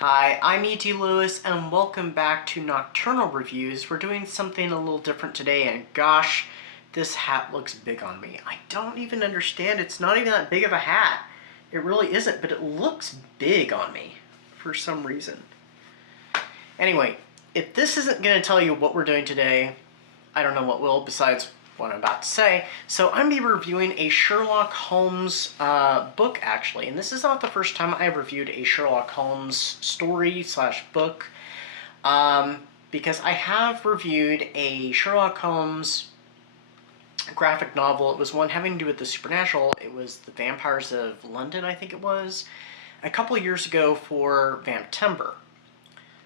Hi, I'm E.T. Lewis, and welcome back to Nocturnal Reviews. We're doing something a little different today, and gosh, this hat looks big on me. I don't even understand. It's not even that big of a hat. It really isn't, but it looks big on me for some reason. Anyway, if this isn't going to tell you what we're doing today, I don't know what will besides what I'm about to say. So I'm going to be reviewing a Sherlock Holmes book, actually. And this is not the first time I've reviewed a Sherlock Holmes story slash book. Because I have reviewed a Sherlock Holmes graphic novel. It was one having to do with the supernatural. It was The Vampires of London, I think it was, a couple of years ago for Vamptember.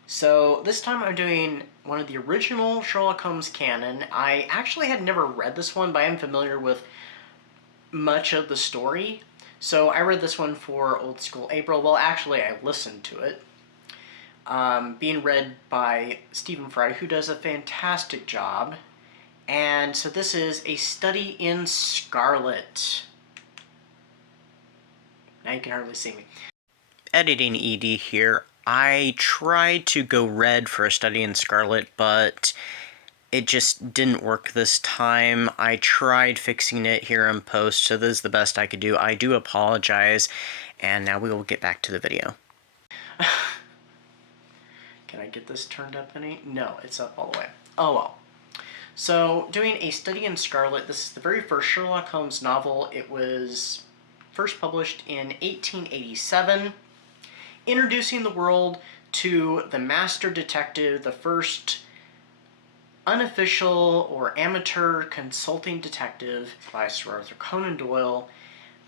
So this time I'm doing one of the original Sherlock Holmes canon. I actually had never read this one, but I am familiar with much of the story. So I read this one for Old School April. Well, actually, I listened to it. Being read by Stephen Fry, who does a fantastic job. And so this is A Study in Scarlet. Now you can hardly see me. Editing ED here. I tried to go red for A Study in Scarlet, but it just didn't work this time. I tried fixing it here in post, so this is the best I could do. I do apologize, and now we will get back to the video. Can I get this turned up any? No, it's up all the way. Oh well. So, doing A Study in Scarlet, this is the very first Sherlock Holmes novel. It was first published in 1887. Introducing the world to the master detective, the first unofficial or amateur consulting detective by Sir Arthur Conan Doyle.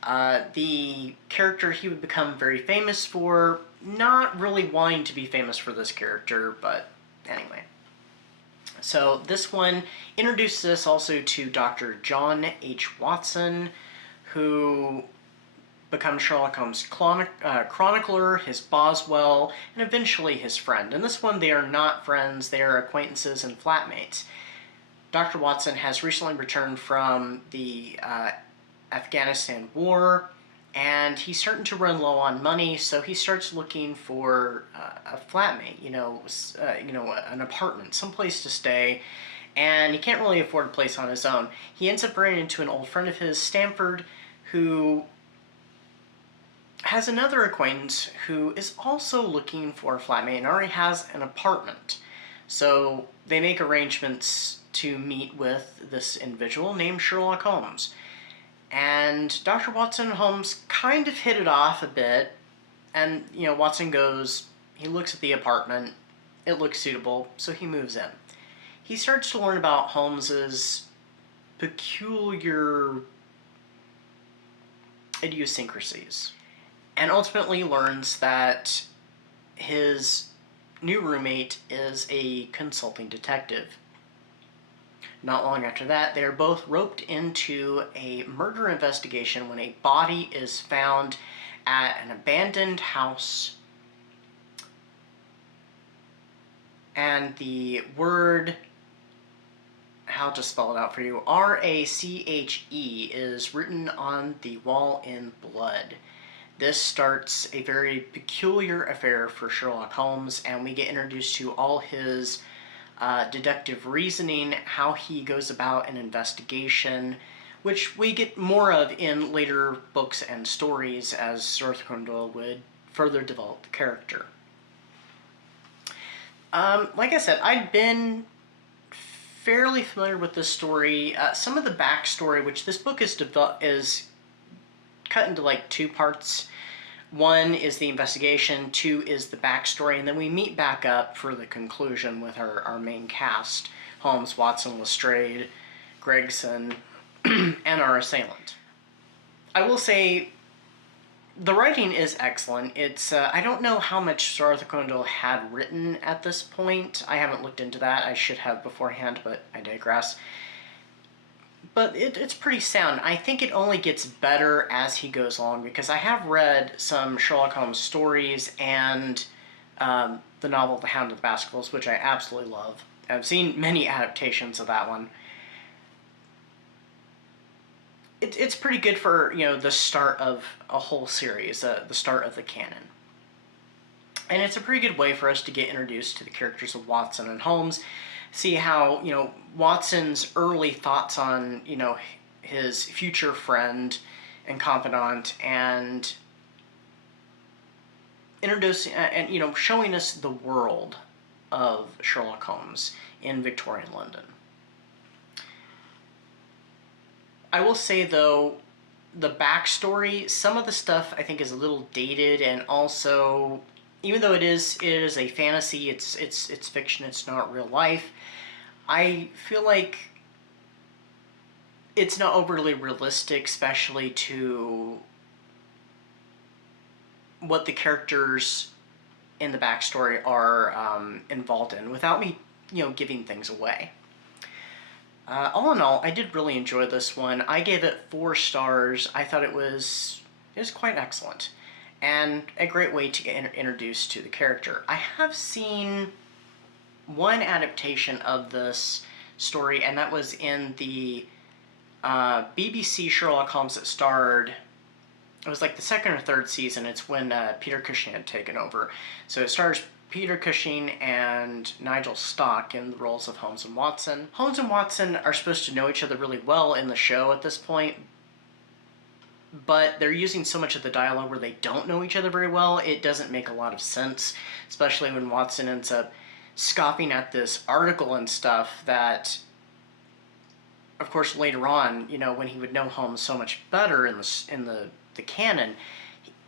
The character he would become very famous for, not really wanting to be famous for this character, but anyway. So this one introduces us also to Dr. John H. Watson, who becomes Sherlock Holmes' chronicler, his Boswell, and eventually his friend. In this one, they are not friends, they are acquaintances and flatmates. Dr. Watson has recently returned from the Afghanistan war, and he's starting to run low on money, so he starts looking for a flatmate, an apartment, someplace to stay, and he can't really afford a place on his own. He ends up running into an old friend of his, Stanford, who has another acquaintance who is also looking for a flatmate and already has an apartment. So they make arrangements to meet with this individual named Sherlock Holmes. And Dr. Watson and Holmes kind of hit it off a bit. And, Watson goes, he looks at the apartment, it looks suitable, so he moves in. He starts to learn about Holmes's peculiar idiosyncrasies, and ultimately learns that his new roommate is a consulting detective. Not long after that, they are both roped into a murder investigation when a body is found at an abandoned house. And the word, how to spell it out for you, R-A-C-H-E, is written on the wall in blood. This starts a very peculiar affair for Sherlock Holmes, and we get introduced to all his deductive reasoning, how he goes about an investigation, which we get more of in later books and stories as Sir Arthur Conan Doyle would further develop the character. Like I said, I'd been fairly familiar with this story. Some of the backstory, which this book is cut into like two parts. One is the investigation, two is the backstory, and then we meet back up for the conclusion with our main cast: Holmes, Watson, Lestrade, Gregson, and our assailant. I will say the writing is excellent. It's I don't know how much Sir Arthur Conan Doyle had written at this point. I haven't looked into that. I should have beforehand, but I digress. But it's pretty sound. I think it only gets better as he goes along, because I have read some Sherlock Holmes stories and the novel The Hound of the Baskervilles, which I absolutely love. I've seen many adaptations of that one. It's pretty good for, the start of a whole series, the start of the canon. And it's a pretty good way for us to get introduced to the characters of Watson and Holmes, see how, Watson's early thoughts on, his future friend and confidant, and introducing and showing us the world of Sherlock Holmes in Victorian London. I will say, though, the backstory, some of the stuff I think is a little dated, and also, even though it is a fantasy, it's fiction, it's not real life, I feel like it's not overly realistic, especially to what the characters in the backstory are involved in, without me, giving things away. All in all, I did really enjoy this one. I gave it 4 stars. I thought it was quite excellent, and a great way to get introduced to the character. I have seen one adaptation of this story, and that was in the BBC Sherlock Holmes that starred, it was like the 2nd or 3rd season. It's when Peter Cushing had taken over. So it stars Peter Cushing and Nigel Stock in the roles of Holmes and Watson. Holmes and Watson are supposed to know each other really well in the show at this point, but they're using so much of the dialogue where they don't know each other very well, it doesn't make a lot of sense, especially when Watson ends up scoffing at this article and stuff that, of course, later on, when he would know Holmes so much better in the canon,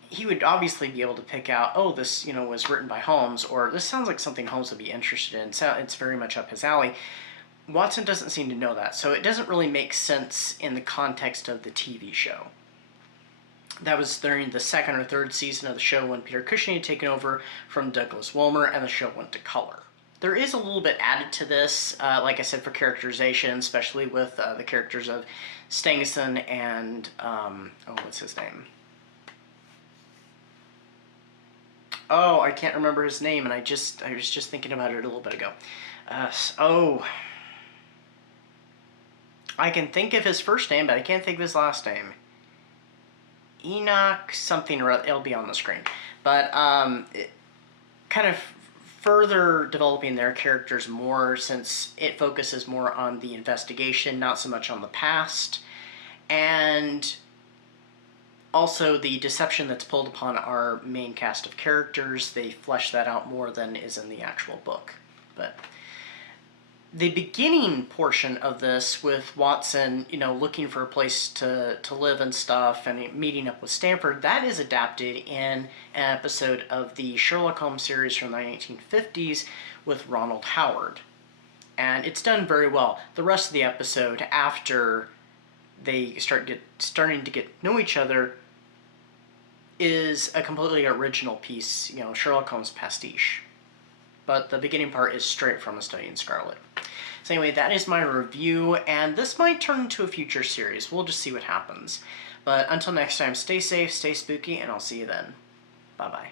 he would obviously be able to pick out, oh, this, was written by Holmes, or this sounds like something Holmes would be interested in, so it's very much up his alley. Watson doesn't seem to know that, so it doesn't really make sense in the context of the TV show. That was during the 2nd or 3rd season of the show when Peter Cushing had taken over from Douglas Wilmer, and the show went to color. There is a little bit added to this, like I said, for characterization, especially with the characters of Stangerson and, what's his name? Oh, I can't remember his name, and I was just thinking about it a little bit ago. I can think of his first name, but I can't think of his last name. Enoch something, or it'll be on the screen. But it kind of further developing their characters more, since it focuses more on the investigation, not so much on the past, and also the deception that's pulled upon our main cast of characters. They flesh that out more than is in the actual book. But the beginning portion of this, with Watson, looking for a place to live and stuff, and meeting up with Stamford, that is adapted in an episode of the Sherlock Holmes series from the 1950s with Ronald Howard. And it's done very well. The rest of the episode, after they starting to get know each other, is a completely original piece, Sherlock Holmes pastiche. But the beginning part is straight from A Study in Scarlet. So anyway, that is my review, and this might turn into a future series. We'll just see what happens. But until next time, stay safe, stay spooky, and I'll see you then. Bye-bye.